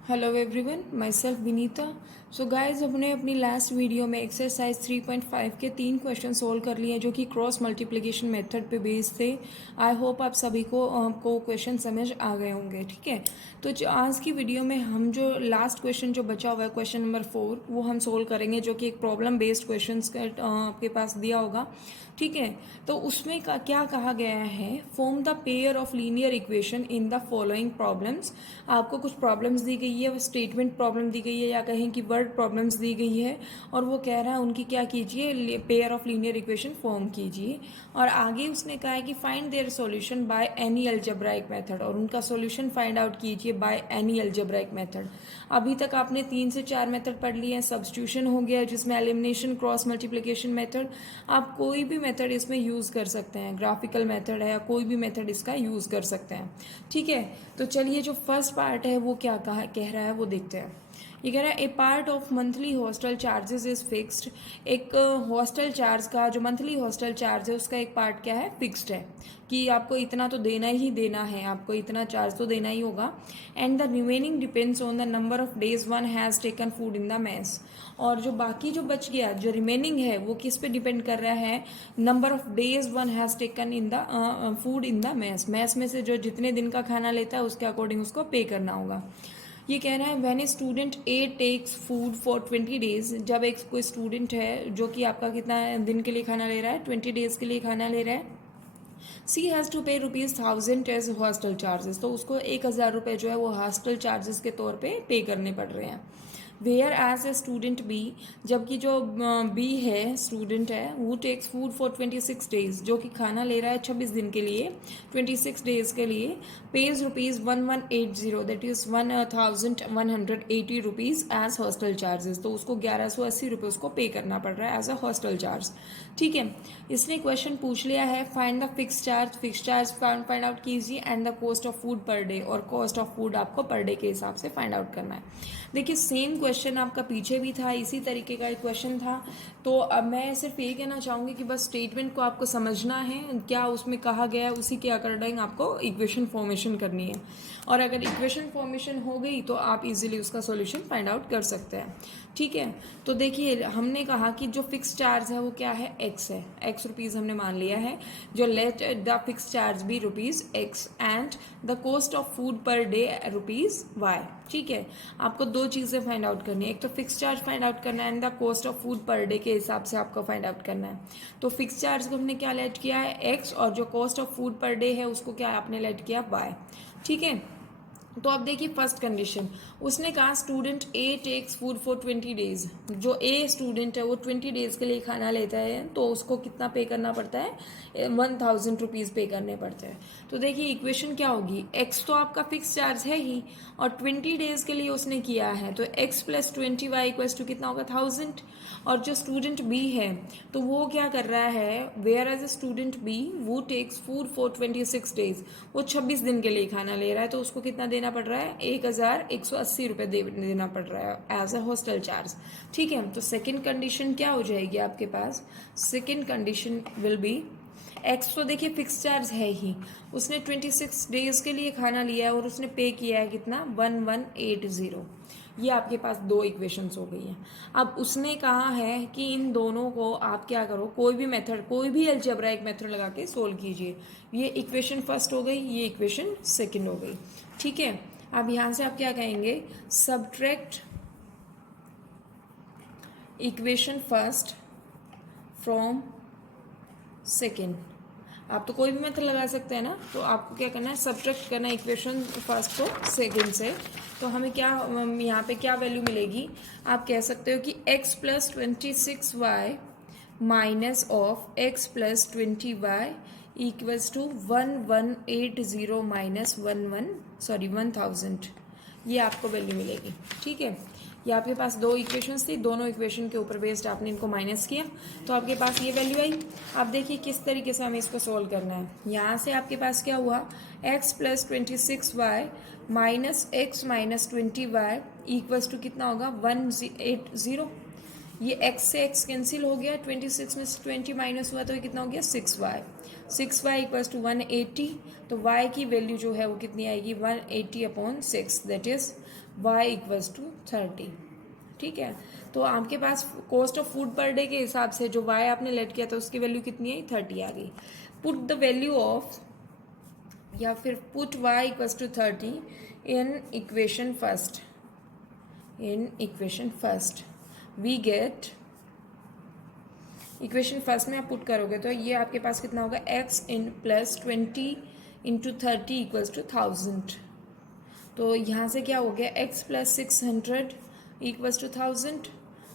Hello everyone, my self Vinita. So guys, हमने अपनी last video में एक्सरसाइज 3.5 के 3 क्वेश्चन सोल्व कर लिए जो कि क्रॉस मल्टीप्लिकेशन मेथड पे बेस्ड थे। आई होप आप सभी को क्वेश्चन समझ आ गए होंगे। ठीक है, तो आज की वीडियो में हम जो लास्ट क्वेश्चन जो बचा हुआ है क्वेश्चन नंबर 4 वो हम सोल्व करेंगे, जो कि एक प्रॉब्लम बेस्ड क्वेश्चन आपके पास दिया होगा। ठीक है, तो उसमें क्या कहा गया है, form the pair of linear equation in the following problems. आपको कुछ प्रॉब्लम्स दी गई है, स्टेटमेंट प्रॉब्लम दी गई है या कहें कि वर्ड प्रॉब्लम्स दी गई है, और वो कह रहा है उनकी क्या कीजिए, pair of linear equation form कीजिए। और आगे उसने कहा है कि find their solution by any algebraic method, और उनका सॉल्यूशन फाइंड आउट कीजिए बाय एनी अलजेब्राइक मेथड। अभी तक आपने 3 से 4 मेथड पढ़ लिए हैं। सब्स्टिट्यूशन हो गया जिसमें एलिमिनेशन, क्रॉस मल्टीप्लिकेशन मेथड, आप कोई भी मेथड इसमें यूज़ कर सकते हैं। ग्राफिकल मेथड है या कोई भी मेथड इसका यूज़ कर सकते हैं। ठीक है, तो चलिए जो फर्स्ट पार्ट है वो क्या कह रहा है वो देखते हैं। ये कह रहा है a part of monthly hostel charges is fixed. एक हॉस्टल चार्ज का जो मंथली हॉस्टल चार्ज है उसका एक पार्ट क्या है, फिक्स्ड है कि आपको इतना तो देना ही देना है, आपको इतना चार्ज तो देना ही होगा। And the remaining depends on the number of days one has taken food in the mess. और जो बाकी जो बच गया, जो रिमेनिंग है, वो किस पे डिपेंड कर रहा है, number of days one has taken in the food in the mess. Mess में से जो जितने दिन का खाना लेता है उसके अकॉर्डिंग उसको पे करना होगा। ये कह रहा है when a student A takes food for 20 days. जब एक कोई स्टूडेंट है जो कि आपका कितना दिन के लिए खाना ले रहा है, 20 डेज के लिए खाना ले रहा है, सी हैज़ टू पे ₹1000 एज हॉस्टल चार्जेस। तो उसको 1000 रुपये जो है वो हॉस्टल चार्जेस के तौर पे करने पड़ रहे हैं। Whereas a student B, जबकि जो बी है, स्टूडेंट है, वो टेक्स फूड फॉर 26 डेज, जो कि खाना ले रहा है 26 दिन के लिए, 26 डेज के लिए, pays ₹1180, that is ₹1180 as hostel charges. तो उसको 1180 रुपये उसको पे करना पड़ रहा है एज अ हॉस्टल चार्ज। ठीक है, इसने क्वेश्चन पूछ लिया है find the fix charge find out कीजिए and the cost of food per day, और कॉस्ट ऑफ फूड आपको पर डे के हिसाब से फाइंड आउट करना है। देखिए सेम क्वेश्चन आपका पीछे भी था, इसी तरीके का एक क्वेश्चन था। तो अब मैं सिर्फ ये कहना चाहूँगी कि बस स्टेटमेंट को आपको समझना है, क्या उसमें कहा गया है उसी के अकॉर्डिंग आपको इक्वेशन फॉर्मेशन करनी है। और अगर इक्वेशन फॉर्मेशन हो गई तो आप इजीली उसका सॉल्यूशन फाइंड आउट कर सकते हैं। ठीक है, तो देखिए हमने कहा कि जो फिक्स चार्ज है वो क्या है, एक्स है, एक्स रुपीज़ हमने मान लिया है। जो लेट द फिक्स चार्ज भी ₹x and the cost of food per day ₹y। ठीक है, आपको दो चीज़ें फाइंड आउट करनी है, एक तो फिक्स चार्ज फाइंड आउट करना है and the cost of food per day के हिसाब से आपको फाइंड आउट करना है। तो फिक्स चार्ज को हमने क्या लेट किया है, एक्स, और जो cost of food per day है उसको क्या आपने लेट किया, वाई। ठीक है, तो अब देखिए फर्स्ट कंडीशन, उसने कहा student A takes food for 20 days. जो ए स्टूडेंट है वो 20 डेज के लिए खाना लेता है, तो उसको कितना पे करना पड़ता है, ₹1000 पे करने पड़ते हैं। तो देखिए इक्वेशन क्या होगी, एक्स तो आपका फिक्स चार्ज है ही, और 20 डेज के लिए उसने किया है, तो x plus 20y equals to कितना होगा, 1000। और जो स्टूडेंट बी है तो वो क्या कर रहा है, whereas a student B वो टेक्स फूड फॉर 26 डेज, वो 26 दिन के लिए खाना ले रहा है, तो उसको कितना देना पड़ रहा है, ₹1180 देना पड़ रहा है एज अ हॉस्टल चार्ज। ठीक है, तो सेकेंड कंडीशन क्या हो जाएगी आपके पास, second condition will be, X तो देखिए फिक्स चार्ज है ही, उसने 26 डेज के लिए खाना लिया है और उसने पे किया है कितना, 1180। ये आपके पास दो इक्वेशंस हो गई हैं। अब उसने कहा है कि इन दोनों को आप क्या करो, कोई भी मेथड, कोई भी अलजेब्राइक मेथड लगा के सोल्व कीजिए। ये इक्वेशन फर्स्ट हो गई, ये इक्वेशन सेकंड हो गई। ठीक है, अब यहाँ से आप क्या कहेंगे, subtract equation first from second. आप तो कोई भी मेथड लगा सकते हैं ना, तो आपको क्या करना है, सब्ट्रैक्ट करना है इक्वेशन फर्स्ट को सेकंड से। तो हमें क्या यहाँ पे क्या वैल्यू मिलेगी, आप कह सकते हो कि x plus 26y minus of x plus 20y equals to 1180 minus 1000। ये आपको वैल्यू मिलेगी। ठीक है, ये आपके पास दो इक्वेशंस थी, दोनों इक्वेशन के ऊपर बेस्ड आपने इनको माइनस किया, तो आपके पास ये वैल्यू आई। अब देखिए किस तरीके से हमें इसको सोल्व करना है। यहाँ से आपके पास क्या हुआ, x plus 26y minus x minus 20y equals to कितना होगा, 180। ये x से x कैंसिल हो गया, 26 में से 20 माइनस हुआ तो ये कितना हो गया 6y। 6y इक्वल्स टू 180, तो y की वैल्यू जो है वो कितनी आएगी 180/6, that is y equals to 30। ठीक है, तो आपके पास cost of food per day के हिसाब से जो y आपने लेट किया था उसकी वैल्यू कितनी आई 30 आ गई। पुट द वैल्यू ऑफ, या फिर put y equals to 30 in equation first, we get, equation first में आप पुट करोगे तो ये आपके पास कितना होगा x in plus 20 into 30 equals to 1000। तो यहाँ से क्या हो गया x प्लस 600 इक्वल्स टू 1000,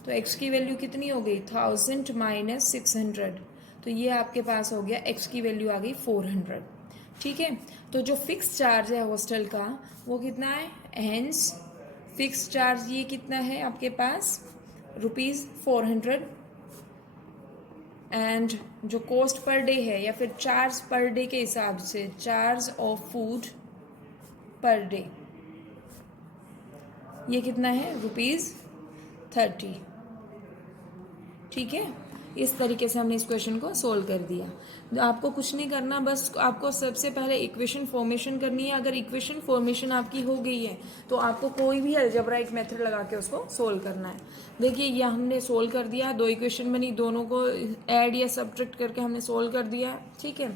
तो x की वैल्यू कितनी हो गई 1000 माइनस 600, तो ये आपके पास हो गया x की वैल्यू आ गई 400। ठीक है, तो जो फिक्स चार्ज है हॉस्टल का वो कितना है, हेंस फिक्स चार्ज ये कितना है आपके पास ₹400, एंड जो कॉस्ट पर डे है या फिर चार्ज पर डे के हिसाब से charge of food per day ये कितना है ₹30। ठीक है, इस तरीके से हमने इस क्वेश्चन को सोल्व कर दिया। आपको कुछ नहीं करना, बस आपको सबसे पहले इक्वेशन फॉर्मेशन करनी है। अगर इक्वेशन फॉर्मेशन आपकी हो गई है तो आपको कोई भी अलजेब्राइक मेथड लगा के उसको सोल्व करना है। देखिए ये हमने सोल्व कर दिया, 2 इक्वेशन बनी, दोनों को ऐड या सब्ट्रैक्ट करके हमने सोल्व कर दिया। ठीक है,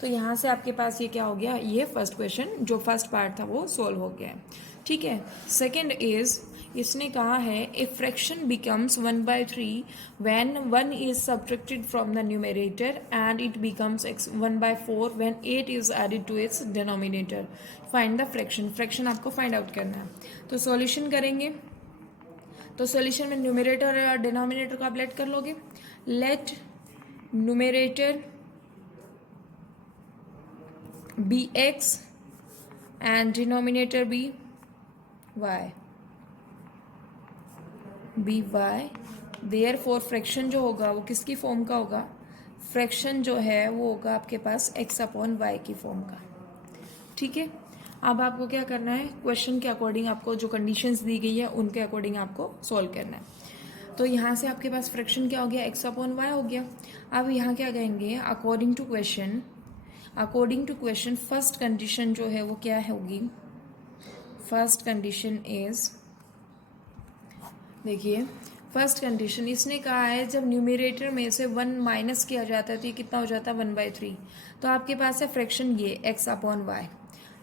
तो यहाँ से आपके पास ये क्या हो गया, ये फर्स्ट क्वेश्चन जो फर्स्ट पार्ट था वो सोल्व हो गया है। ठीक है, सेकेंड इज, इसने कहा है a fraction becomes 1/3 when 1 is subtracted from the numerator and it becomes 1/4 when 8 is added to its denominator. Find the fraction, fraction आपको फाइंड आउट करना है। तो सॉल्यूशन करेंगे, तो सॉल्यूशन में न्यूमरेटर और डिनोमिनेटर को आप लेट कर लोगे। Let numerator be x and denominator be y, therefore fraction जो होगा वो किसकी फॉर्म का होगा, फ्रैक्शन जो है वो होगा आपके पास x/y की फॉर्म का। ठीक है, अब आपको क्या करना है, क्वेश्चन के अकॉर्डिंग आपको जो कंडीशंस दी गई है उनके अकॉर्डिंग आपको सॉल्व करना है। तो यहाँ से आपके पास फ्रैक्शन क्या हो गया, x/y हो गया। अब यहाँ क्या कहेंगे, according to question first condition जो है वो क्या होगी, फर्स्ट कंडीशन इज, देखिए फर्स्ट कंडीशन इसने कहा है जब न्यूमरेटर में से 1 माइनस किया जाता है तो ये कितना हो जाता है 1/3। तो आपके पास है फ्रैक्शन ये x/y।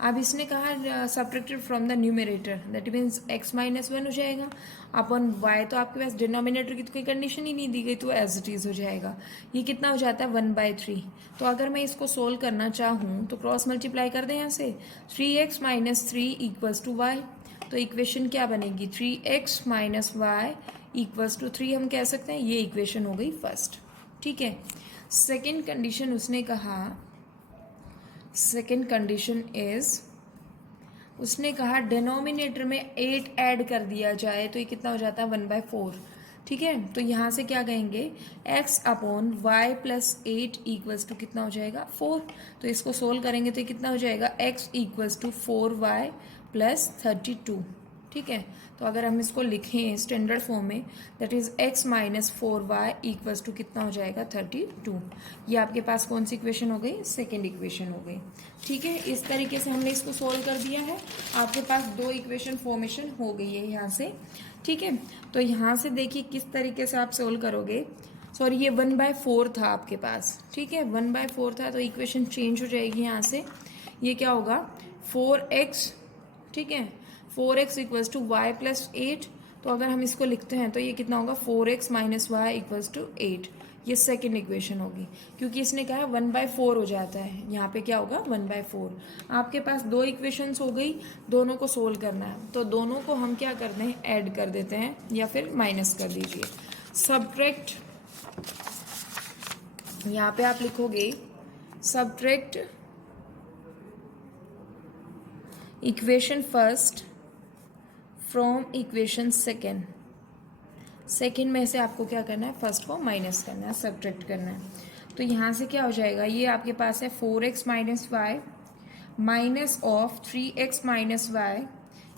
अब इसने कहा subtracted from the numerator, that means x - 1 हो जाएगा अपॉन y, तो आपके पास डिनोमिनेटर की तो कोई कंडीशन ही नहीं दी गई तो एज इट इज हो जाएगा। ये कितना हो जाता है 1/3। तो अगर मैं इसको सोल्व करना चाहूँ तो क्रॉस मल्टीप्लाई कर दें यहाँ से, 3x - 3 इक्वल्स टू y, तो इक्वेशन क्या बनेगी 3x - y इक्वल्स टू 3 हम कह सकते हैं, ये इक्वेशन हो गई फर्स्ट। ठीक है, सेकेंड कंडीशन उसने कहा, सेकेंड कंडीशन इज, उसने कहा डिनोमिनेटर में 8 ऐड कर दिया जाए तो ये कितना हो जाता है 1/4। ठीक है, तो यहाँ से क्या कहेंगे x/y प्लस 8 इक्वल्स टू कितना हो जाएगा 4। तो इसको सोल्व करेंगे तो ये कितना हो जाएगा x equals to 4y plus 32। ठीक है, तो अगर हम इसको लिखें स्टैंडर्ड फॉर्म में, that is x - 4y equals to कितना हो जाएगा 32। ये आपके पास कौन सी इक्वेशन हो गई, सेकेंड इक्वेशन हो गई। ठीक है, इस तरीके से हमने इसको सोल्व कर दिया है। आपके पास 2 इक्वेशन फॉर्मेशन हो गई है यहाँ से। ठीक है, तो यहाँ से देखिए किस तरीके से आप सोल्व करोगे। सॉरी, ये 1/4 था आपके पास। ठीक है, 1/4 था तो इक्वेशन चेंज हो जाएगी यहाँ से। ये क्या होगा 4x, ठीक है 4x equals to y plus 8। तो अगर हम इसको लिखते हैं तो ये कितना होगा 4x - y इक्वल्स टू 8। ये सेकेंड इक्वेशन होगी, क्योंकि इसने कहा है 1/4 हो जाता है, यहाँ पे क्या होगा 1/4। आपके पास 2 इक्वेशंस हो गई, दोनों को सोल्व करना है तो दोनों को हम क्या करते हैं, ऐड कर देते हैं या फिर माइनस कर दीजिए। सब्ट्रैक्ट, यहाँ पे आप लिखोगे subtract equation first from equation second. Second में से आपको क्या करना है, फर्स्ट को माइनस करना है, सब्ट्रैक्ट करना है। तो यहाँ से क्या हो जाएगा, ये आपके पास है 4x - y minus of 3x - y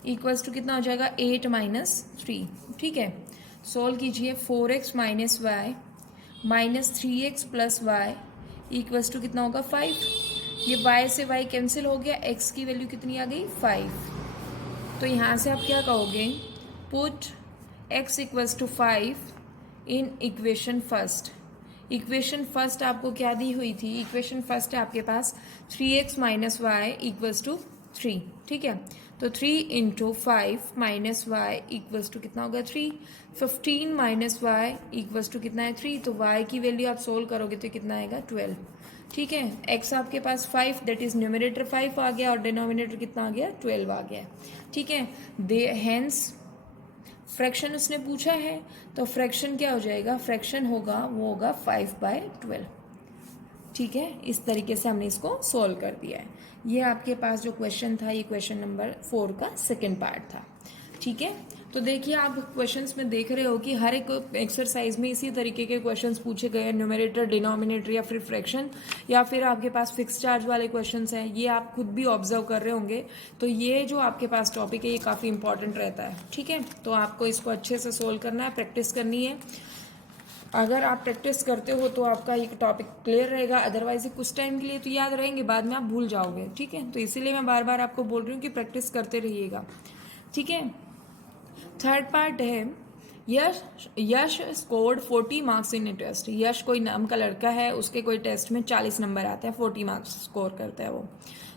equals to कितना हो जाएगा 8 - 3। ठीक है, सॉल्व कीजिए 4x minus y minus 3x plus y equals to कितना होगा 5। ये y से y कैंसिल हो गया, x की वैल्यू कितनी आ गई 5। तो यहाँ से आप क्या कहोगे, put x equals to 5 in equation first. Equation first आपको क्या दी हुई थी, इक्वेशन फर्स्ट है आपके पास 3x minus y equals to 3, ठीक है। तो 3 into 5 minus y equals to कितना होगा 3। 15 माइनस वाई इक्वल्स टू कितना है 3। तो y की वैल्यू आप सोल्व करोगे तो कितना आएगा 12, ठीक है। x आपके पास 5 दैट इज न्यूमरेटर 5 आ गया और डिनोमिनेटर कितना आ गया 12 आ गया, ठीक है। दे हेंस फ्रैक्शन उसने पूछा है तो फ्रैक्शन क्या हो जाएगा, फ्रैक्शन होगा वो होगा 5/12, ठीक है। इस तरीके से हमने इसको सोल्व कर दिया है। ये आपके पास जो क्वेश्चन था ये क्वेश्चन नंबर 4 का सेकंड पार्ट था, ठीक है। तो देखिए आप क्वेश्चंस में देख रहे हो कि हर एक एक्सरसाइज में इसी तरीके के क्वेश्चंस पूछे गए हैं, न्यूमरेटर डिनोमिनेटर या फिर फ्रैक्शन, या फिर आपके पास फिक्स चार्ज वाले क्वेश्चंस हैं। ये आप खुद भी ऑब्जर्व कर रहे होंगे। तो ये जो आपके पास टॉपिक है ये काफ़ी इंपॉर्टेंट रहता है, ठीक है। तो आपको इसको अच्छे से सोल्व करना है, प्रैक्टिस करनी है। अगर आप प्रैक्टिस करते हो तो आपका ये टॉपिक क्लियर रहेगा, अदरवाइज कुछ टाइम के लिए तो याद रहेंगे, बाद में आप भूल जाओगे, ठीक है। तो इसीलिए मैं बार बार आपको बोल रही हूँ कि प्रैक्टिस करते रहिएगा, ठीक है। थर्ड पार्ट है Yash scored 40 marks in a test. Yash कोई नाम का लड़का है, उसके कोई टेस्ट में 40 नंबर आते हैं, 40 मार्क्स स्कोर करता है वो।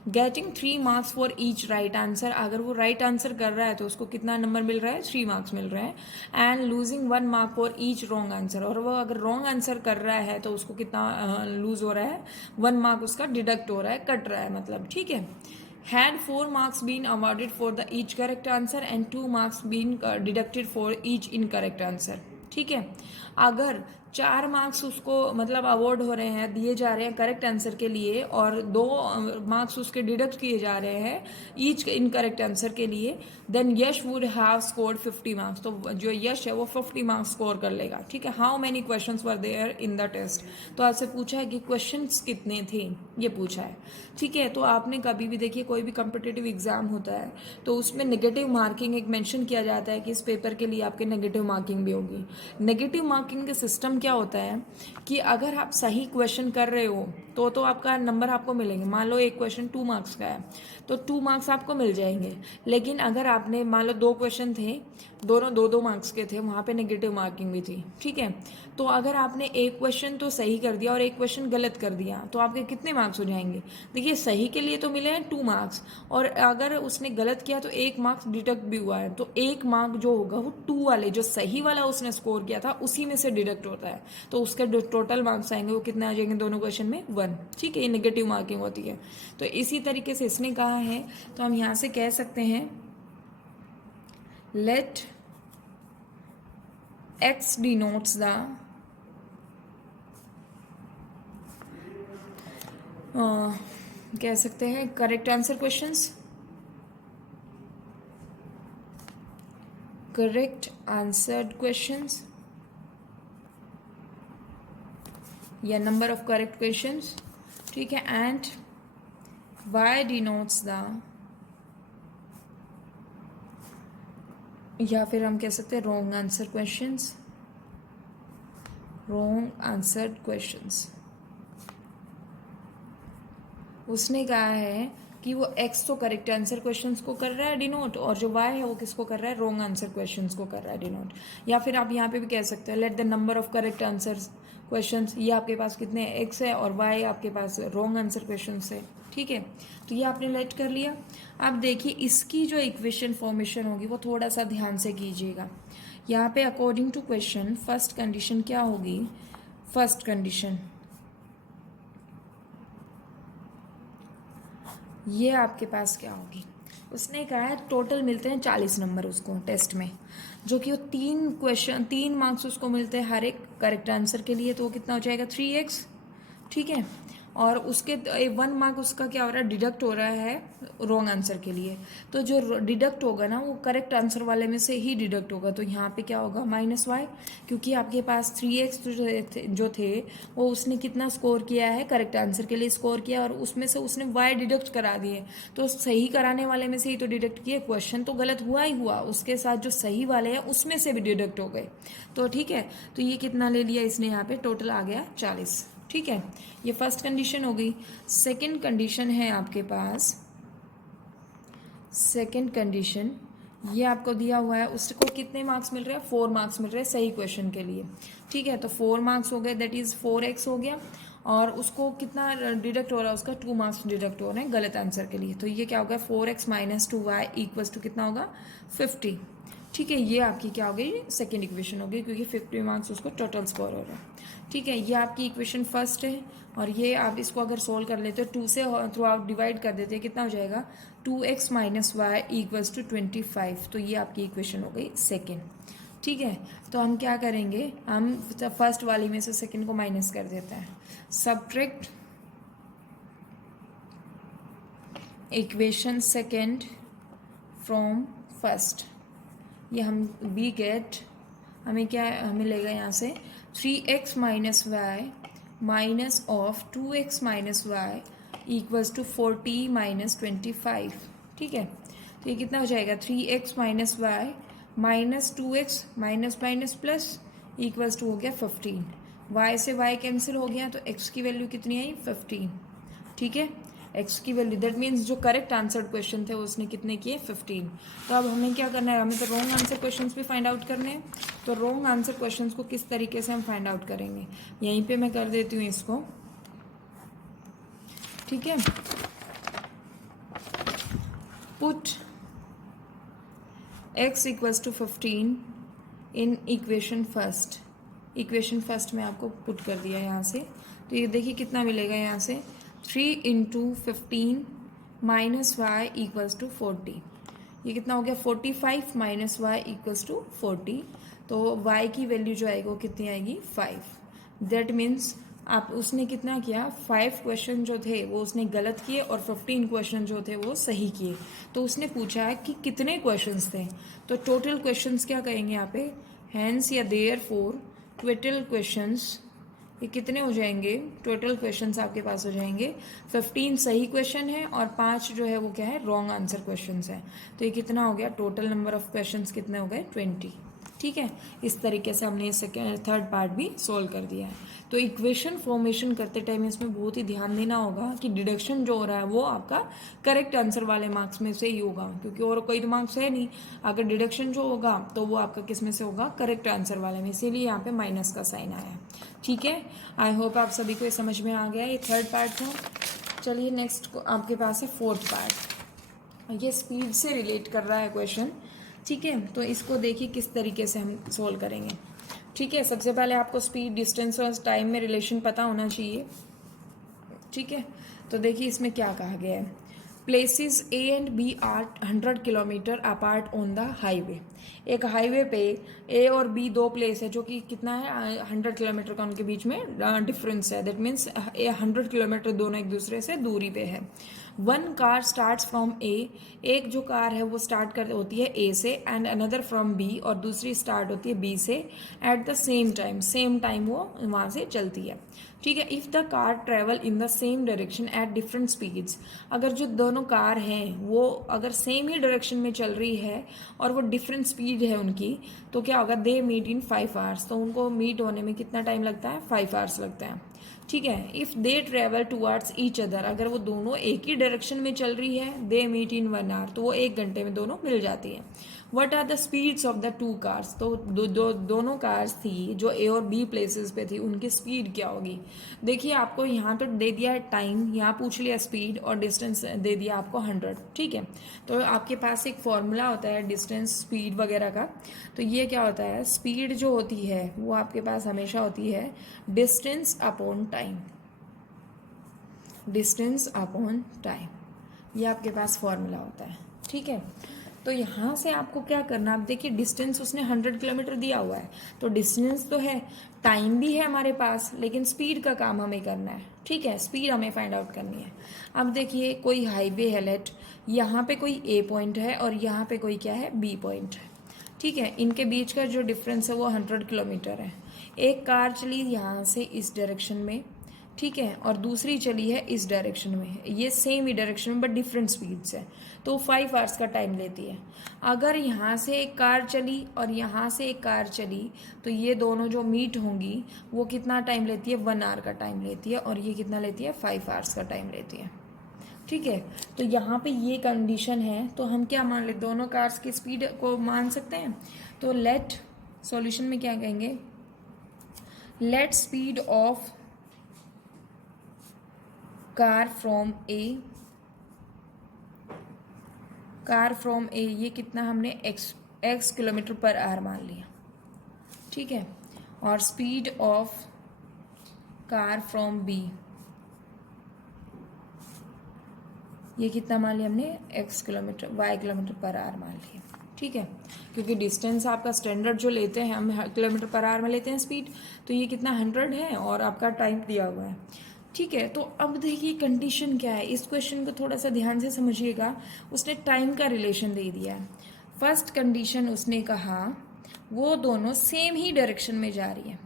Getting 3 marks for each right answer, अगर वो राइट आंसर कर रहा है तो उसको कितना नंबर मिल रहा है 3 मार्क्स मिल रहे हैं। And losing 1 mark for each wrong answer, और वो अगर रॉन्ग आंसर कर रहा है तो उसको कितना लूज हो रहा है, 1 मार्क उसका डिडक्ट हो रहा है, कट रहा है मतलब, ठीक है। Had 4 marks been awarded for the each correct answer and 2 marks been deducted for each incorrect answer, ठीक है। अगर 4 मार्क्स उसको मतलब अवार्ड हो रहे हैं, दिए जा रहे हैं करेक्ट आंसर के लिए, और 2 मार्क्स उसके डिडक्ट किए जा रहे हैं ईच इनकरेक्ट आंसर के लिए, then Yash would have scored 50 marks. तो जो यश है वो 50 मार्क्स स्कोर कर लेगा, ठीक है। How many questions were there in the test, तो आपसे पूछा है कि क्वेश्चंस कितने थे, ये पूछा है, ठीक है। तो आपने कभी भी देखिए कोई भी कॉम्पिटिटिव एग्जाम होता है तो उसमें नेगेटिव मार्किंग एक मेंशन किया जाता है कि इस पेपर के लिए आपके नेगेटिव मार्किंग भी होगी। नेगेटिव मार्किंग का सिस्टम क्या होता है कि अगर आप सही क्वेश्चन कर रहे हो तो आपका नंबर आपको मिलेंगे। मान लो एक क्वेश्चन 2 मार्क्स का है तो 2 मार्क्स आपको मिल जाएंगे। लेकिन अगर आपने मान लो 2 क्वेश्चन थे, दोनों 2-2 मार्क्स के थे, वहाँ पे नेगेटिव मार्किंग भी थी, ठीक है। तो अगर आपने एक क्वेश्चन तो सही कर दिया और एक क्वेश्चन गलत कर दिया तो आपके कितने मार्क्स हो जाएंगे, देखिए सही के लिए तो मिले हैं 2 मार्क्स, और अगर उसने गलत किया तो 1 मार्क्स डिडक्ट भी हुआ है। तो 1 मार्क जो होगा वो 2 वाले जो सही वाला उसने स्कोर किया था उसी में से डिडक्ट होता है। तो उसके जो टोटल मार्क्स आएंगे वो कितने आ जाएंगे दोनों क्वेश्चन में 1, ठीक है। ये नेगेटिव मार्किंग होती है। तो इसी तरीके से इसने कहा है, तो हम यहाँ से कह सकते हैं लेट x denotes the कह सकते हैं correct answer questions, correct answered questions या नंबर ऑफ करेक्ट क्वेश्चंस, ठीक है। एंड y denotes the, या फिर हम कह सकते हैं wrong answer questions, wrong answered questions. उसने कहा है कि वो x तो करेक्ट आंसर क्वेश्चंस को कर रहा है डिनोट, और जो y है वो किसको कर रहा है, रॉन्ग आंसर क्वेश्चंस को कर रहा है डिनोट। या फिर आप यहाँ पे भी कह सकते हैं let the number of correct answers questions, ये आपके पास कितने x है और y आपके पास रॉन्ग आंसर क्वेश्चंस है, ठीक है। तो ये आपने लेट कर लिया। अब देखिए इसकी जो इक्वेशन फॉर्मेशन होगी वो थोड़ा सा ध्यान से कीजिएगा। यहाँ पे according to question first condition क्या होगी, फर्स्ट कंडीशन ये आपके पास क्या होगी, उसने कहा है टोटल मिलते हैं 40 नंबर उसको टेस्ट में, जो कि वो 3 मार्क्स उसको मिलते हैं हर एक करेक्ट आंसर के लिए, तो वो कितना हो जाएगा 3x, ठीक है। और उसके 1 मार्क उसका क्या हो रहा है, डिडक्ट हो रहा है रॉन्ग आंसर के लिए। तो जो डिडक्ट होगा ना वो करेक्ट आंसर वाले में से ही डिडक्ट होगा। तो यहाँ पे क्या होगा, -y, क्योंकि आपके पास 3x जो थे वो उसने कितना स्कोर किया है, करेक्ट आंसर के लिए स्कोर किया, और उसमें से उसने y डिडक्ट करा दिए। तो सही कराने वाले में से ही तो डिडक्ट किए, क्वेश्चन तो गलत हुआ ही हुआ, उसके साथ जो सही वाले हैं उसमें से भी डिडक्ट हो गए। तो ठीक है, तो ये कितना ले लिया इसने यहाँ पे, टोटल आ गया 40। ठीक है, ये फर्स्ट कंडीशन हो गई। सेकंड कंडीशन है आपके पास, सेकंड कंडीशन ये आपको दिया हुआ है, उसको कितने मार्क्स मिल रहे हैं, 4 मार्क्स मिल रहे हैं सही क्वेश्चन के लिए। ठीक है, तो 4 मार्क्स हो गए, दैट इज 4x हो गया, और उसको कितना डिडक्ट हो रहा है, उसका 2 मार्क्स डिडक्ट हो रहे हैं गलत आंसर के लिए। तो ये क्या होगा, 4x - 2y इक्वल्स टू कितना होगा, 50। ठीक है, ये आपकी क्या हो गई, सेकेंड इक्वेशन हो गई, क्योंकि 50 मार्क्स उसको टोटल स्कोर हो रहा है। ठीक है, ये आपकी इक्वेशन फर्स्ट है, और ये आप इसको अगर सोल्व कर लेते हो 2 से थ्रू आउट डिवाइड कर देते हैं, कितना हो जाएगा, 2x - y इक्वल्स टू 25। तो ये आपकी इक्वेशन हो गई सेकेंड। ठीक है, तो हम क्या करेंगे, हम फर्स्ट वाली में से सेकेंड को माइनस कर देते हैं। Subtract equation second from first, ये हम वी गेट, हमें क्या, हमें लेगा यहाँ से 3x - y minus of 2x - y equals to 40 - 25। ठीक है, तो ये कितना हो जाएगा, 3x - y minus 2x minus minus plus equals to हो गया 15। y से y कैंसिल हो गया, तो x की वैल्यू कितनी आई, 15। ठीक है, x की वैल्यू, दैट मीन्स जो करेक्ट आंसर क्वेश्चन थे उसने कितने किए, 15। तो अब हमें क्या करना है, हमें तो रॉन्ग आंसर क्वेश्चंस भी फाइंड आउट करने हैं। तो रॉन्ग आंसर क्वेश्चंस को किस तरीके से हम फाइंड आउट करेंगे, यहीं पे मैं कर देती हूँ इसको। ठीक है, put x equals to 15 in equation first. Equation first में आपको पुट कर दिया यहाँ से, तो ये देखिए कितना मिलेगा यहाँ से, 3 × 15 - y इक्वल्स टू 40। ये कितना हो गया, 45 - y इक्वल्स टू 40। तो y की वैल्यू जो आएगी वो कितनी आएगी, 5। दैट मीन्स आप, उसने कितना किया, 5 क्वेश्चन जो थे वो उसने गलत किए, और 15 क्वेश्चन जो थे वो सही किए। तो उसने पूछा कि कितने क्वेश्चंस थे, तो टोटल क्वेश्चंस क्या कहेंगे यहाँ पे, हैंस या देयरफॉर टोटल क्वेश्चंस, ये कितने हो जाएंगे, टोटल क्वेश्चंस आपके पास हो जाएंगे 15 सही क्वेश्चन है, और 5 जो है वो क्या है, रॉन्ग आंसर क्वेश्चंस है। तो ये कितना हो गया, टोटल नंबर ऑफ क्वेश्चंस कितने हो गए, 20। ठीक है, इस तरीके से हमने सेकेंड थर्ड पार्ट भी सोल्व कर दिया है। तो इक्वेशन फॉर्मेशन करते टाइम इसमें बहुत ही ध्यान देना होगा कि डिडक्शन जो हो रहा है वो आपका करेक्ट आंसर वाले मार्क्स में से ही होगा, क्योंकि और कोई तो मार्क्स है नहीं। अगर डिडक्शन जो होगा तो वो आपका किस में से होगा, करेक्ट आंसर वाले में, इसीलिए यहाँ पे माइनस का साइन आया है। ठीक है, आई होप आप सभी को ये समझ में आ गया। ये थर्ड पार्ट था। चलिए नेक्स्ट आपके पास है फोर्थ पार्ट, ये स्पीड से रिलेट कर रहा है क्वेश्चन। ठीक है, तो इसको देखिए किस तरीके से हम सोल्व करेंगे। ठीक है, सबसे पहले आपको स्पीड, डिस्टेंस और टाइम में रिलेशन पता होना चाहिए। ठीक है, तो देखिए इसमें क्या कहा गया है, places A and B are 100 kilometre apart on the highway. एक हाईवे पे A और B दो प्लेस है जो कि कितना है, 100 किलोमीटर का उनके बीच में डिफरेंस है। दैट मीन्स 100 किलोमीटर दोनों एक दूसरे से दूरी पे है। One car starts from A, एक जो कार है वो स्टार्ट कर होती है A से, एंड अनदर फ्रॉम B, और दूसरी स्टार्ट होती है B से। एट द सेम टाइम वो वहाँ से चलती है। ठीक है, if the car travel in the same direction at different speeds, अगर जो दोनों कार हैं वो अगर सेम ही डायरेक्शन में चल रही है और वो डिफरेंट स्पीड है उनकी, तो क्या होगा, दे मीट इन 5 आवर्स। तो उनको मीट होने में कितना टाइम लगता है, 5 आवर्स लगता है। ठीक है, if they travel towards each other, अगर वो दोनों एक ही डायरेक्शन में चल रही है, दे मीट इन 1 आवर, तो वो 1 घंटे में दोनों मिल जाती है। What are the speeds of the two cars, तो दोनों कार्स थी जो ए और बी प्लेसेस पे थी, उनकी स्पीड क्या होगी। देखिए आपको यहाँ तो दे दिया है टाइम, यहाँ पूछ लिया स्पीड, और डिस्टेंस दे दिया आपको 100। ठीक है, तो आपके पास एक फॉर्मूला होता है डिस्टेंस स्पीड वगैरह का। तो ये क्या होता है, स्पीड जो होती है वो आपके पास हमेशा होती है distance upon time, distance upon time, ये आपके पास फॉर्मूला होता है। ठीक है, तो यहाँ से आपको क्या करना, आप देखिए डिस्टेंस उसने 100 किलोमीटर दिया हुआ है, तो डिस्टेंस तो है, टाइम भी है हमारे पास, लेकिन स्पीड का काम हमें करना है। ठीक है, स्पीड हमें फाइंड आउट करनी है। अब देखिए कोई हाईवे है, लेट यहाँ पे कोई ए पॉइंट है और यहाँ पे कोई क्या है, बी पॉइंट है। ठीक है, इनके बीच का जो डिफरेंस है वो 100 किलोमीटर है। एक कार चली यहाँ से इस डायरेक्शन में, ठीक है, और दूसरी चली है इस डायरेक्शन में, ये सेम ही डायरेक्शन में बट डिफरेंट स्पीड्स है, तो 5 आवर्स का टाइम लेती है। अगर यहाँ से एक कार चली और यहाँ से एक कार चली, तो ये दोनों जो मीट होंगी वो कितना टाइम लेती है, 1 आवर का टाइम लेती है, और ये कितना लेती है, 5 आवर्स का टाइम लेती है। ठीक है, तो यहाँ पे ये कंडीशन है, तो हम क्या मान ले, दोनों कार्स की स्पीड को मान सकते हैं। तो लेट सॉल्यूशन में क्या कहेंगे, let speed of car from A, car from A ये कितना हमने एक्स किलोमीटर पर आवर मान लिया। ठीक है, और speed of car from B ये कितना मान लिया हमने, x kilometre y kilometre per hour मान लिया। ठीक है, क्योंकि डिस्टेंस आपका स्टैंडर्ड जो लेते हैं हम किलोमीटर पर आवर में लेते हैं स्पीड, तो ये कितना 100 है और आपका टाइम दिया हुआ है। ठीक है, तो अब देखिए कंडीशन क्या है, इस क्वेश्चन को थोड़ा सा ध्यान से समझिएगा। उसने टाइम का रिलेशन दे दिया है। फर्स्ट कंडीशन उसने कहा वो दोनों सेम ही डायरेक्शन में जा रही है,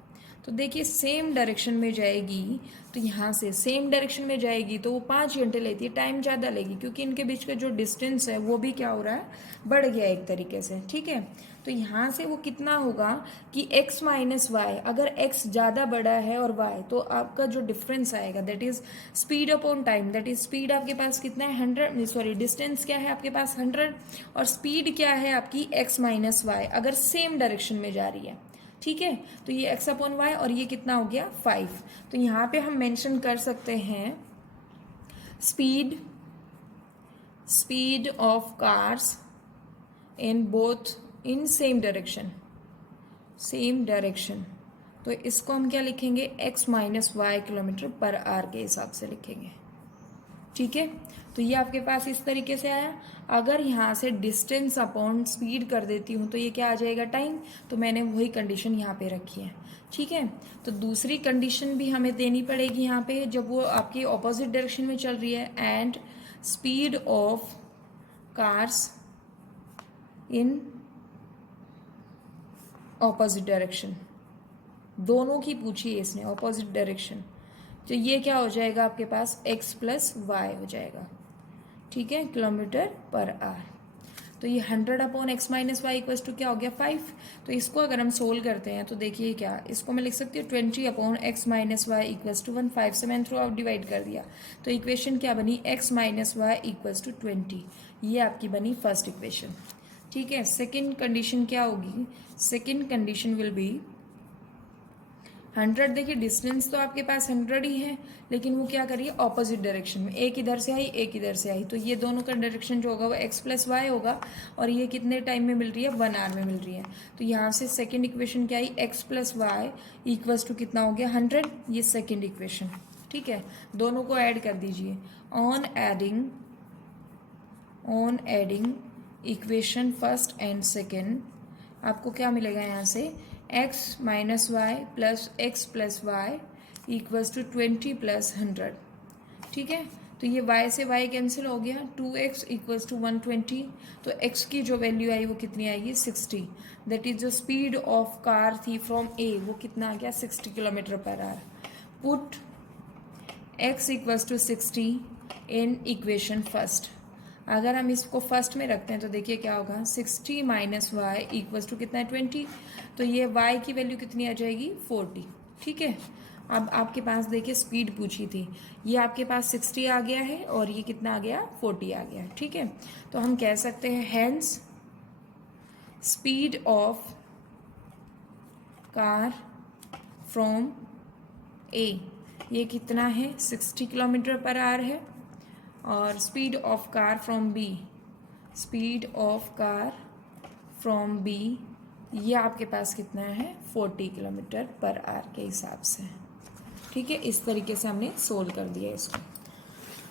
तो देखिए सेम डायरेक्शन में जाएगी, तो यहाँ से सेम डायरेक्शन में जाएगी तो वो 5 घंटे लेती है, टाइम ज़्यादा लेगी, क्योंकि इनके बीच का जो डिस्टेंस है वो भी क्या हो रहा है, बढ़ गया एक तरीके से। ठीक है, तो यहाँ से वो कितना होगा कि x माइनस वाई, अगर x ज़्यादा बड़ा है और y, तो आपका जो डिफरेंस आएगा that is speed upon time, that is speed आपके पास कितना है 100, सॉरी डिस्टेंस क्या है आपके पास 100, और स्पीड क्या है आपकी x माइनस वाई, अगर सेम डायरेक्शन में जा रही है। ठीक है, तो ये x अपॉन वाई और ये कितना हो गया 5। तो यहाँ पे हम मेंशन कर सकते हैं speed of cars in both in same direction, तो इसको हम क्या लिखेंगे, x minus y kilometre per hour के हिसाब से लिखेंगे। ठीक है, तो ये आपके पास इस तरीके से आया। अगर यहाँ से डिस्टेंस अपॉन स्पीड कर देती हूँ तो ये क्या आ जाएगा, टाइम, तो मैंने वही कंडीशन यहाँ पे रखी है। ठीक है, तो दूसरी कंडीशन भी हमें देनी पड़ेगी यहाँ पे, जब वो आपकी ऑपोजिट डायरेक्शन में चल रही है, and speed of cars in opposite direction, दोनों की पूछी है इसने, ऑपोजिट डायरेक्शन, तो ये क्या हो जाएगा आपके पास x प्लस वाई हो जाएगा। ठीक है, किलोमीटर पर आवर, तो ये 100 upon x minus y equals to क्या हो गया 5। तो इसको अगर हम सोल्व करते हैं तो देखिए क्या, इसको मैं लिख सकती हूँ 20 upon x minus y equals to 1, 5 से मैंने थ्रू आउट डिवाइड कर दिया, तो इक्वेशन क्या बनी, x minus y equals to 20, ये आपकी बनी फर्स्ट इक्वेशन। ठीक है, सेकेंड कंडीशन क्या होगी, सेकेंड कंडीशन विल बी 100, देखिए डिस्टेंस तो आपके पास 100 ही है, लेकिन वो क्या करिए ऑपोजिट डायरेक्शन में, एक इधर से आई एक इधर से आई, तो ये दोनों का डायरेक्शन जो होगा वो x प्लस वाई होगा, और ये कितने टाइम में मिल रही है, 1 आवर में मिल रही है। तो यहाँ से सेकेंड इक्वेशन क्या आई, x plus y equals to कितना हो गया 100, ये सेकेंड इक्वेशन। ठीक है, दोनों को ऐड कर दीजिए, on adding equation first and second, आपको क्या मिलेगा यहाँ से, x minus y plus x plus y equals to 20 plus 100। ठीक है, तो ये y से y कैंसिल हो गया, 2x इक्वल्स टू 120, तो x की जो वैल्यू आई वो कितनी आएगी 60, दैट इज जो स्पीड ऑफ कार थी फ्रॉम a वो कितना आ गया 60 kilometre per hour. Put x equals to 60 in equation first, अगर हम इसको फर्स्ट में रखते हैं तो देखिए क्या होगा, 60 माइनस वाई इक्वल्स टू कितना है 20, तो ये y की वैल्यू कितनी आ जाएगी 40। ठीक है, अब आपके पास देखिए स्पीड पूछी थी, ये आपके पास 60 आ गया है और ये कितना आ गया 40 आ गया। ठीक है, तो हम कह सकते हैं hence speed of car from A ये कितना है 60 किलोमीटर पर आवर है, और speed of car from B ये आपके पास कितना है 40 किलोमीटर पर आवर के हिसाब से। ठीक है, इस तरीके से हमने सोल्व कर दिया इसको।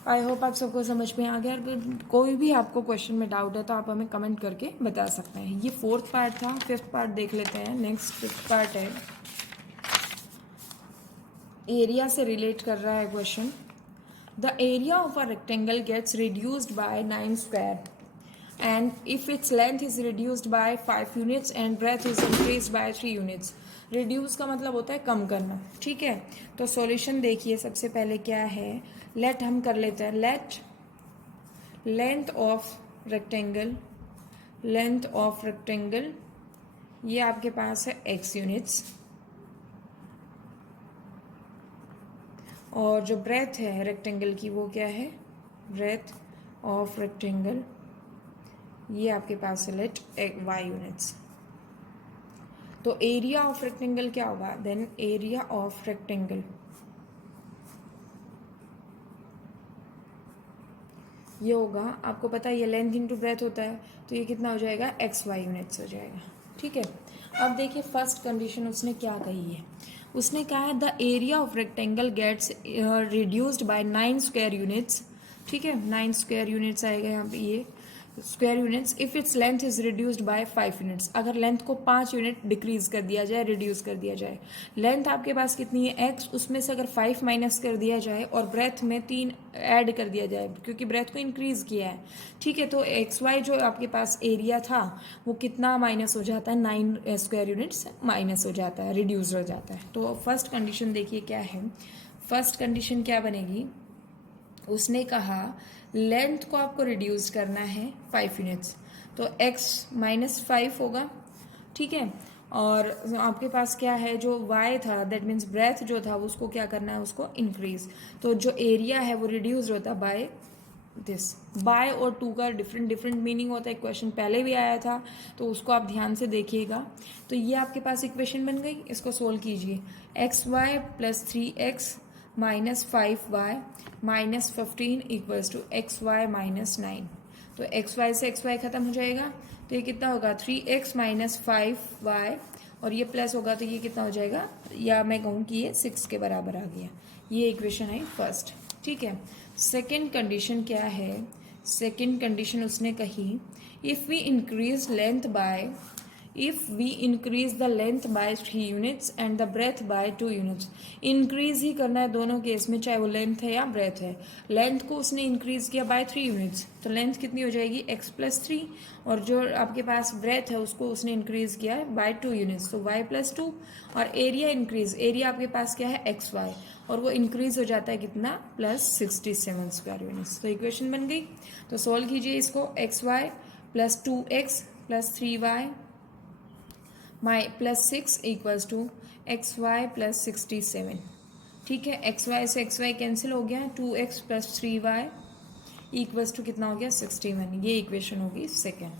आई होप आप सबको समझ में आ गया। अगर कोई भी आपको क्वेश्चन में डाउट है तो आप हमें कमेंट करके बता सकते हैं। ये 4th पार्ट था। 5th पार्ट देख लेते हैं। नेक्स्ट 5th पार्ट है, एरिया से रिलेट कर रहा है question. The area of a rectangle gets reduced by 9 square and if its length is reduced by 5 units and breadth is increased by 3 units। reduce का मतलब होता है कम करना, ठीक है। तो सॉल्यूशन देखिए, सबसे पहले क्या है, लेट हम कर लेते हैं। लेट लेंथ ऑफ रेक्टेंगल ये आपके पास है x यूनिट्स, और जो ब्रेथ है रेक्टेंगल की वो क्या है, ब्रेथ ऑफ रेक्टेंगल ये आपके पास है लेट y यूनिट्स। तो एरिया ऑफ रेक्टेंगल क्या होगा, देन एरिया ऑफ रेक्टेंगल ये होगा, आपको पता है ये लेंथ इंटू ब्रेथ होता है, तो ये कितना हो जाएगा, xy यूनिट्स हो जाएगा, ठीक है। अब देखिए फर्स्ट कंडीशन उसने क्या कही है, उसने कहा है the area of rectangle gets reduced by 9 square units, ठीक है। 9 स्क्वायर यूनिट्स आएगा यहाँ पे, ये square units if its length is reduced by 5 units. अगर लेंथ को 5 यूनिट डिक्रीज कर दिया जाए, रिड्यूस कर दिया जाए, लेंथ आपके पास कितनी है x, उसमें से अगर 5 माइनस कर दिया जाए और ब्रेथ में 3 ऐड कर दिया जाए, क्योंकि ब्रेथ को इंक्रीज किया है, ठीक है। तो xy जो आपके पास एरिया था वो कितना माइनस हो जाता है, 9 स्क्वायर यूनिट्स माइनस हो जाता है, रिड्यूस हो जाता है। तो फर्स्ट कंडीशन देखिए क्या है, फर्स्ट कंडीशन क्या बनेगी, उसने कहा लेंथ को आपको रिड्यूस करना है 5 यूनिट्स, तो x माइनस 5 होगा, ठीक है। और आपके पास क्या है, जो y था दैट मीन्स ब्रेथ जो था उसको क्या करना है, उसको इंक्रीज। तो जो एरिया है वो रिड्यूस होता है बाय दिस। बाय और टू का डिफरेंट मीनिंग होता है, क्वेश्चन पहले भी आया था तो उसको आप ध्यान से देखिएगा। तो ये आपके पास इक्वेशन बन गई, इसको सोल्व कीजिए। xy plus 3x minus 5y minus 15 equals to xy minus 9। तो xy से xy खत्म हो जाएगा, तो ये कितना होगा, 3x माइनस 5y, और ये प्लस होगा तो ये कितना हो जाएगा, या मैं कहूँ कि ये 6 के बराबर आ गया। ये इक्वेशन है फर्स्ट, ठीक है। सेकेंड कंडीशन क्या है, सेकेंड कंडीशन उसने कही if we increase the length by 3 units and the breadth by 2 units. Increase ही करना है दोनों केस में, चाहे वो लेंथ है या ब्रेथ है। लेंथ को उसने इंक्रीज किया बाय 3 यूनिट्स, तो लेंथ कितनी हो जाएगी, x प्लस 3, और जो आपके पास ब्रेथ है उसको उसने इंक्रीज किया है बाय 2 यूनिट्स, तो y प्लस 2। और एरिया इंक्रीज, एरिया आपके पास क्या है, xy, और वो इंक्रीज हो जाता है कितना, प्लस 67 स्क्वायर यूनिट्स। तो इक्वेशन बन गई। तो सोल्व कीजिए इसको, xy plus 2x plus 3y plus 6 equals to xy plus 67, ठीक है। xy से xy कैंसिल हो गया, 2x plus 3y equals to कितना हो गया, 61। ये इक्वेशन होगी सेकेंड,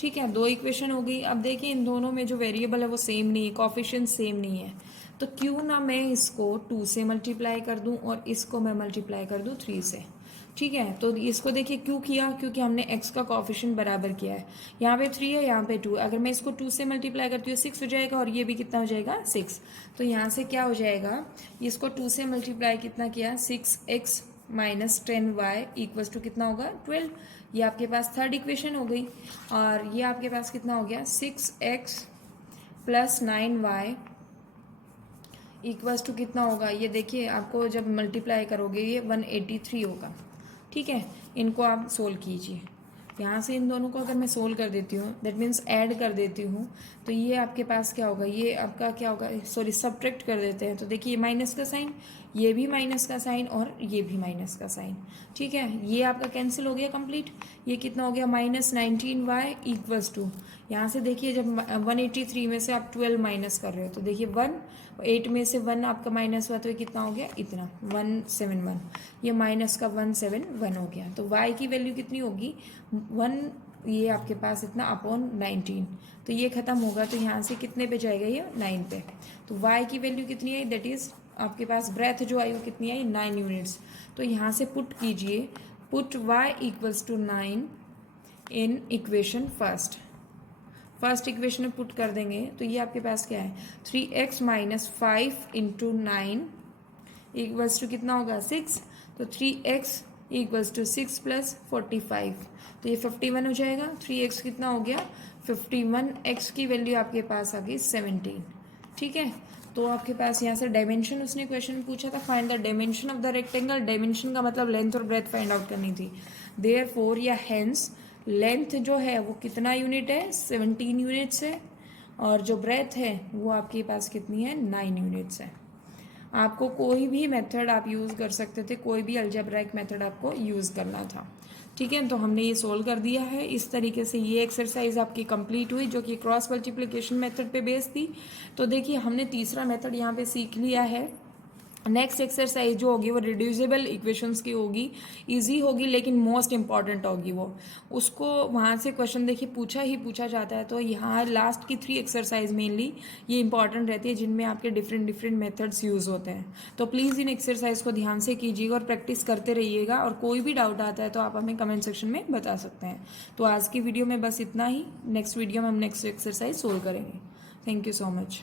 ठीक है। 2 इक्वेशन हो गई। अब देखिए इन दोनों में जो वेरिएबल है वो सेम नहीं है, कोफिशिएंट सेम नहीं है, तो क्यों ना मैं इसको 2 से मल्टीप्लाई कर दूं और इसको मैं मल्टीप्लाई कर दूं 3 से, ठीक है। तो इसको देखिए क्यों किया, क्योंकि हमने x का कोफिशिएंट बराबर किया है, यहाँ पे 3 है यहाँ पे 2, अगर मैं इसको 2 से मल्टीप्लाई करती हूँ 6 हो जाएगा, और ये भी कितना हो जाएगा, 6। तो यहाँ से क्या हो जाएगा, इसको 2 से मल्टीप्लाई कितना किया, 6x minus 10y equals to कितना होगा, 12। ये आपके पास थर्ड इक्वेशन हो गई। और ये आपके पास कितना हो गया, 6x plus 9y equals to कितना होगा, ये देखिए आपको जब मल्टीप्लाई करोगे ये 183 होगा, ठीक है। इनको आप सोल्व कीजिए, यहाँ से इन दोनों को अगर मैं सोल्व कर देती हूँ, दैट मीन्स ऐड कर देती हूँ, तो ये आपके पास क्या होगा, ये आपका क्या होगा, सॉरी सब्ट्रैक्ट कर देते हैं, तो देखिए माइनस का साइन, ये भी माइनस का साइन और ये भी माइनस का साइन, ठीक है। ये आपका कैंसिल हो गया कंप्लीट। ये कितना हो गया, माइनस 19y इक्वल्स टू, यहाँ से देखिए जब 183 में से आप 12 माइनस कर रहे हो, तो देखिए 8 में से 1 आपका माइनस हुआ, तो ये कितना हो गया, इतना 171, ये माइनस का 171 हो गया। तो y की वैल्यू कितनी होगी, 1, ये आपके पास इतना अपॉन 19, तो ये खत्म होगा, तो यहाँ से कितने पे जाएगा, ये 9 पे। तो y की वैल्यू कितनी आई, दैट इज आपके पास ब्रेथ जो आई वो कितनी आई, 9 यूनिट्स। तो यहाँ से पुट कीजिए, put y equals to 9 in equation first equation में पुट कर देंगे, तो ये आपके पास क्या है, 3x minus 5 into 9 equals to कितना होगा, 6। तो 3x इक्वल्स टू 6 + 45, तो ये 51 हो जाएगा। 3x कितना हो गया 51, x की वैल्यू आपके पास आ गई 17। ठीक है, तो आपके पास यहाँ से डायमेंशन उसने क्वेश्चन पूछा था, find the dimension of the rectangle. Dimension का मतलब लेंथ और ब्रेथ फाइंड आउट करनी थी। देयरफॉर या हेंस लेंथ जो है वो कितना यूनिट है 17 यूनिट्स है, और जो ब्रेथ है वो आपके पास कितनी है 9 यूनिट्स है। आपको कोई भी मेथड आप यूज़ कर सकते थे, कोई भी अलजेब्राइक मेथड आपको यूज़ करना था। ठीक है, तो हमने ये सोल्व कर दिया है। इस तरीके से ये एक्सरसाइज आपकी कंप्लीट हुई, जो कि क्रॉस मल्टीप्लिकेशन मेथड पे बेस्ड थी। तो देखिए हमने तीसरा मेथड यहाँ पे सीख लिया है। नेक्स्ट एक्सरसाइज जो होगी वो रिड्यूसिबल इक्वेशंस की होगी, इजी होगी लेकिन मोस्ट इंपॉर्टेंट होगी वो। उसको वहाँ से क्वेश्चन देखिए पूछा जाता है, तो यहाँ लास्ट की 3 एक्सरसाइज मेनली ये इंपॉर्टेंट रहती है, जिनमें आपके डिफरेंट मेथड्स यूज़ होते हैं। तो प्लीज़ इन एक्सरसाइज को ध्यान से कीजिएगा और प्रैक्टिस करते रहिएगा, और कोई भी डाउट आता है तो आप हमें कमेंट सेक्शन में बता सकते हैं। तो आज की वीडियो में बस इतना ही। नेक्स्ट वीडियो में हम नेक्स्ट एक्सरसाइज सोल्व करेंगे। Thank you so much.